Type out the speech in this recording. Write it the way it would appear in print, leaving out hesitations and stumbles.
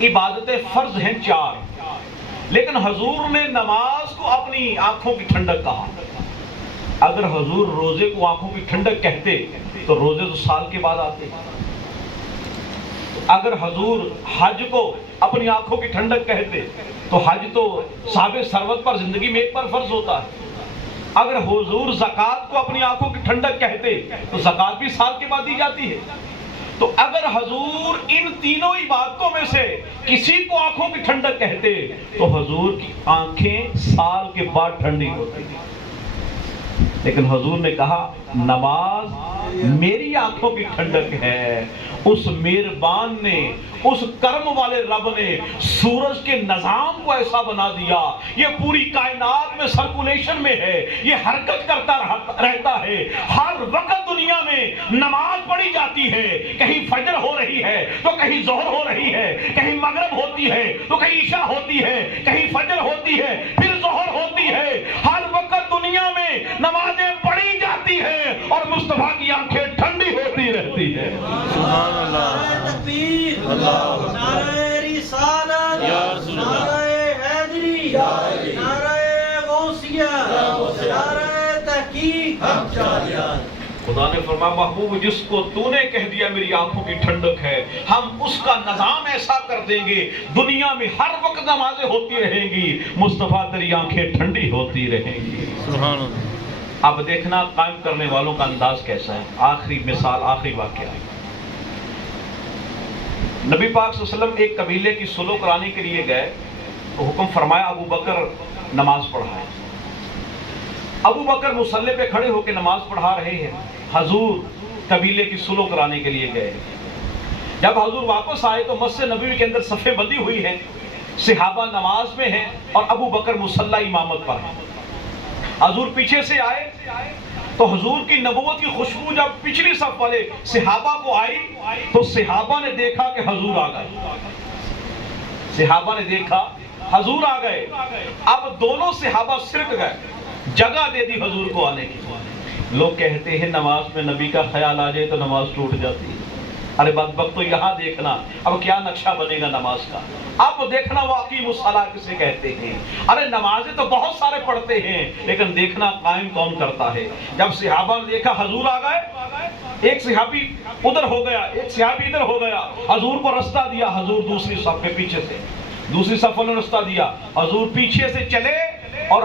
عبادتیں فرض ہیں 4، لیکن حضور نے نماز کو اپنی آنکھوں کی ٹھنڈک کہا۔ اگر حضور روزے کو آنکھوں کی ٹھنڈک کہتے تو روزے تو سال کے بعد آتے۔ اگر حضور حج کو اپنی آنکھوں کی ٹھنڈک کہتے تو حج تو صاحب ثروت پر زندگی میں ایک بار فرض ہوتا ہے۔ اگر حضور زکوٰۃ کو اپنی آنکھوں کی ٹھنڈک کہتے تو زکوٰۃ بھی سال کے بعد دی جاتی ہے۔ تو اگر حضور ان تینوں عبادتوں میں سے کسی کو آنکھوں کی ٹھنڈک کہتے تو حضور کی آنکھیں سال کے بعد ٹھنڈی ہوتی۔ لیکن حضور نے کہا نماز میری آنکھوں کی ٹھنڈک ہے۔ اس مہربان نے، اس کرم والے رب نے سورج کے نظام کو ایسا بنا دیا، یہ پوری کائنات میں سرکولیشن میں ہے، یہ حرکت کرتا رہتا ہے۔ ہر وقت دنیا میں نماز پڑھی جاتی ہے، کہیں فجر ہو رہی ہے تو کہیں ظہر ہو رہی ہے، کہیں مغرب ہوتی ہے تو کہیں عشاء ہوتی ہے، کہیں فجر ہوتی ہے پھر ظہر ہوتی ہے۔ ہر وقت دنیا میں نمازیں پڑھی جاتی ہیں اور مصطفیٰ کی آنکھیں ٹھنڈی ہوتی رہتی ہے۔ سبحان اللہ، نعرہ تکبیر، اللہ، نعرہ رسالت، یا رسول اللہ، نعرہ حیدری، نعرہ غوثیہ، نعرہ تحقیق۔ خدا نے فرمایا محبوب جس کو تو نے کہہ دیا میری آنکھوں کی ٹھنڈک ہے، ہم اس کا نظام ایسا کر دیں گے دنیا میں ہر وقت نمازیں ہوتی رہیں گی، مصطفیٰ تیری آنکھیں ٹھنڈی ہوتی رہیں گی۔ سبحان اللہ۔ اب دیکھنا قائم کرنے والوں کا انداز کیسا ہے۔ آخری مثال، آخری واقعہ، نبی پاک صلی اللہ علیہ وسلم ایک قبیلے کی صلح کرانے کے لیے گئے تو حکم فرمایا ابو بکر نماز پڑھائے۔ ابو بکر مصلی پہ کھڑے ہو کے نماز پڑھا رہے ہیں، حضور قبیلے کی صلح کرانے کے لیے گئے۔ جب حضور واپس آئے تو مسجد نبوی کے اندر صفیں بندی ہوئی ہیں، صحابہ نماز میں ہیں اور ابو بکر مصلی امامت پر ہیں۔ حضور پیچھے سے آئے تو حضور کی نبوت کی خوشبو جب پچھلی صف والے صحابہ کو آئی تو صحابہ نے دیکھا کہ حضور آ گئے۔ صحابہ نے دیکھا حضور آ گئے۔ اب دونوں صحابہ سرک گئے، جگہ دے دی حضور کو آنے کی۔ لوگ کہتے ہیں نماز میں نبی کا خیال آ جائے تو نماز ٹوٹ جاتی ہے۔ ارے بدبخت تو یہاں دیکھنا اب کیا نقشہ بنے گا نماز کا۔ اب دیکھنا واقعی الصلاۃ کسے کہتے ہیں۔ ارے نمازیں تو بہت سارے پڑھتے ہیں لیکن دیکھنا قائم کون کرتا ہے۔ جب صحابہ نے دیکھا حضور آ گئے، ایک صحابی ادھر ہو گیا، ایک صحابی ادھر ہو گیا، حضور کو رستہ دیا، حضور دوسری صف پہ پیچھے سے، دوسری صف والوں نے رستہ دیا، حضور پیچھے سے چلے اور